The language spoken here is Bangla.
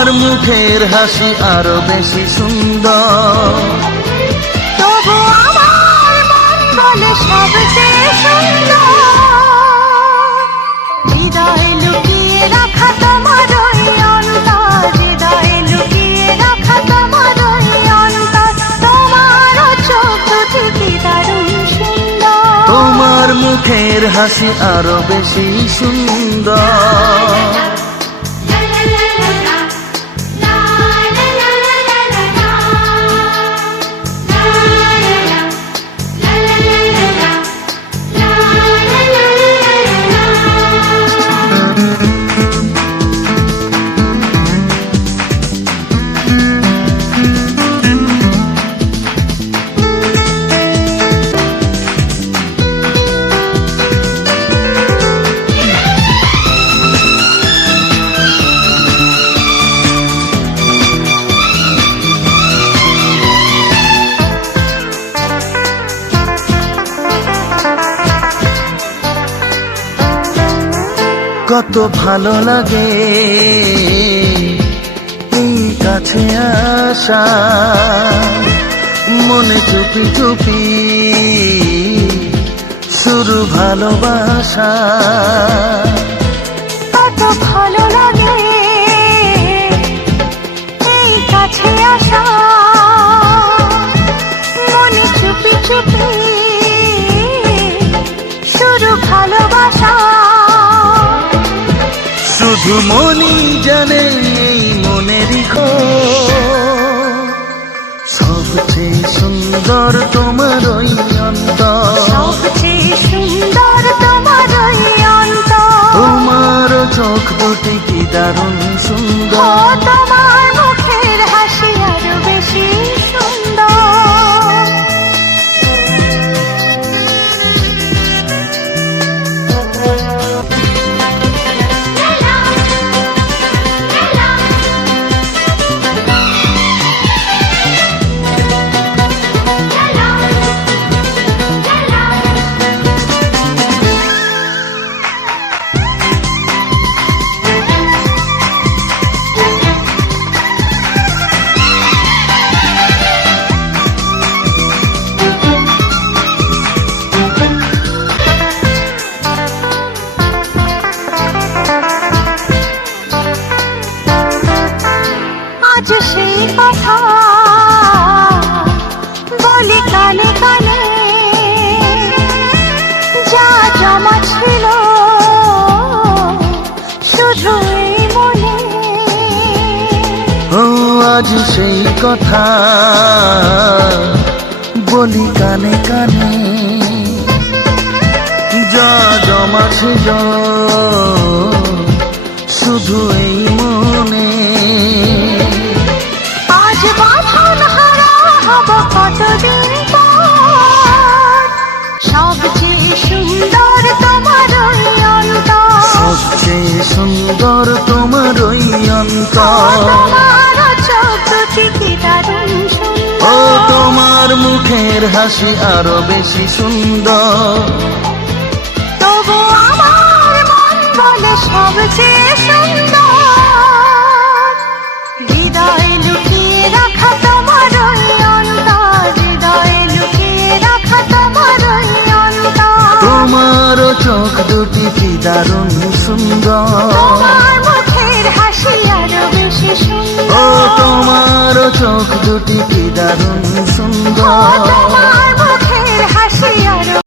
তোমার মুখের হাসি আরো বেশি সুন্দর। তবু আমার মন বলে সবচেয়ে সুন্দর। হৃদয়ে লুকিয়ে রাখা তোমার ওই অন্তর, হৃদয়ে লুকিয়ে রাখা তোমার ওই অন্তর। তোমার চোখ দুটি কি দারুণ সুন্দর। তোমার মুখের হাসি আরো বেশি সুন্দর। কত ভালো লাগে এই কাছে আসা, মনে চুপি চুপি শুরু ভালোবাসা। কত ভালো লাগে এই কাছে আসা, মনে চুপি চুপি শুরু ভালোবাসা। শুধু মনই জানে এই মনেরই খোঁজ, সবচেয়ে সুন্দর তোমার ওই অন্তর, সবচেয়ে সুন্দর তোমার ওই অন্তর। তোমার চোখ দুটি কি দারুণ সুন্দর। তোমার মুখের হাসি আরো বেশি সুন্দর। আজ সেই কথা বলি কানে কানে, যা জমা ছিল শুধু এই মনে। ও আজ সেই কথা বলি কানে কানে, যা জমা ছিল শুধু এই মনে। আজ বাঁধন হারা হব কতদিন পর, সবচেয়ে সুন্দর তোমার ওই অন্তর, সবচেয়ে সুন্দর তোমার ওই অন্তর। তোমার চোখ দুটি কি দারুণ সুন্দর। ও তোমার মুখের হাসি আরো বেশি সুন্দর। তবু আমার মন বলে সবচেয়ে সুন্দর। হৃদয়ে লুকিয়ে রাখা তোমার ওই অন্তর, হৃদয়ে লুকিয়ে রাখা তোমার ওই অন্তর। তোমার চোখ দুটি কি দারুণ সুন্দর। তোমার মুখের হাসি আরো বেশি সুন্দর। ও তোমার চোখ দুটি কি দারুণ সুন্দর।